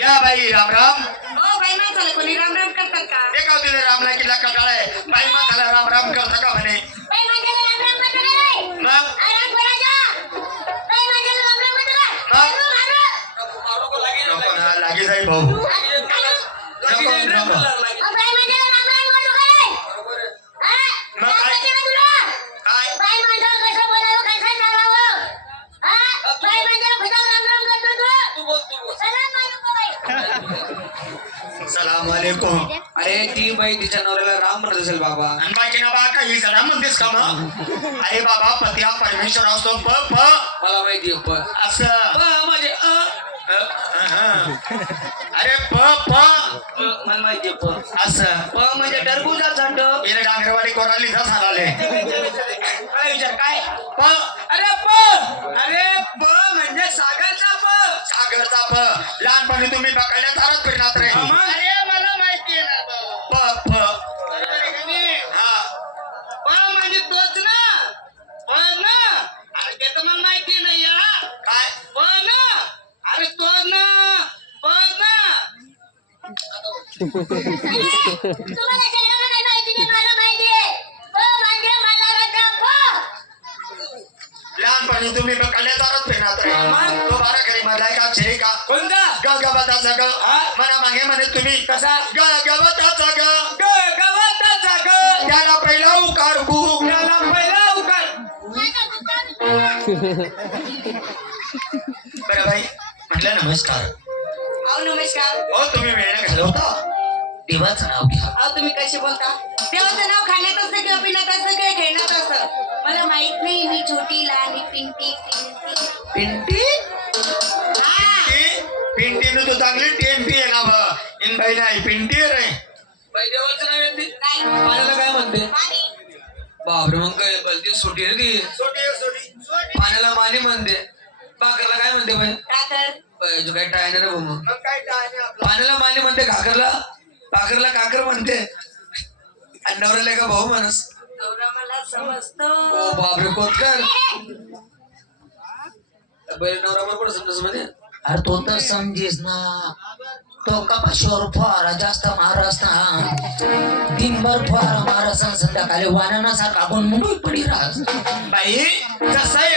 या बाई राम राम हो बाई नाही झालं कोणी राम राम करतात का ते गाव तिने रामला किल्ला कटाळ आहे बाई माताला राम राम करता का म्हणे बाई माझ्याला राम राम करतो का रे? मग अरे! बाई राम राम करतो का? मग? मारू, मारू. नको ना लागी जाई भाऊ मारू. नको नको अहो, बाई माझ्याला राम राम करतो का रे? हा? मग काय काय? करते का तुला? काय बाई माझ्यावर कसं बोलावं, कसं चालावं? हा? बाई माझ्याला खुशाल राम राम करतो तू? सलाम मारू का बाई? सलाम अलैकुम अरे ती बाई तिच्या नवऱ्याला राम म्हणत असेल बाबा. आणि बाकी ना बा काही जरा म्हणतेस का मग? अरे बाबा पती हा परमेश्वर असतो. प प. मला माहिती आहे पण असं. म्हणजे अ. अरे प प. अ, मला माहिती आहे पण असं. प म्हणजे टरबूजा झाड. इकडे डांगरवाडी कोराली जा झाले काय विचार काय? प. अरे प. अरे प म्हणजे सागरचा प सागरचा प लहानपणी तुम्ही बघायला चालत फिरणार रे. अरे मला माहिती आहे ना प प. हा. प म्हणजे तोच ना. प ना. अरे ते तर मला माहिती नाही यार काय? प ना. अरे तो ना. प ना. तुम्हाला सगळ्यांना नाही माहिती नाही, मला माहिती आहे. म्हणजे मला. लहानपणी तुम्ही बघायला चालत फिरणार रे. मग? तो बारा घरी मधला का? अक्षरी का कोणता? ग गवताचा ग. हा? मना मागे म्हणे तुम्ही कसा? ग गवताचा ग. ग गवताचा ग. त्याला पहिला उकार गु त्याला पहिला उकार. बरं बाई म्हटलं नमस्कार. अहो नमस्कार. हो तुम्ही वेळ घालवता? देवाचं नाव घ्या. अहो तुम्ही कशी बोलता? देवाचं नाव खाण्यात असतं किंवा पिण्यात असतं किंवा खेळण्यात असतं? मला माहीत नाही मी छोटी लहान पिंटी पिंटी पिंटी पिंटीनं तू चांगली टेम्पी आहे ना बा इन बाई नाही पिंटी रे। बाई देवाचं नाव येते? काय पाण्याला काय म्हणते? पाणी बापरे मग काय बलती सुटी रे ती सोडी पाण्याला मानी म्हणते. पाकरला काय म्हणते बाई जो काय टाळणार रे भाऊ पाण्याला मानी म्हणते काकरला पाकरला काकर म्हणते. आणि नवऱ्याला का भाऊ माणूस. नवरा मला समजतो. ओ बापरे कोतकर बैल नवरा बरोबर समजस म्हणे? अरे तो तर समजेस ना तो कपाशीवर फवारा जास्त मारस ना. दिनभर फवारा मारस संध्याकाळी वानासारखा आपण मुंबई पडी राहस. बाई कसं आहे?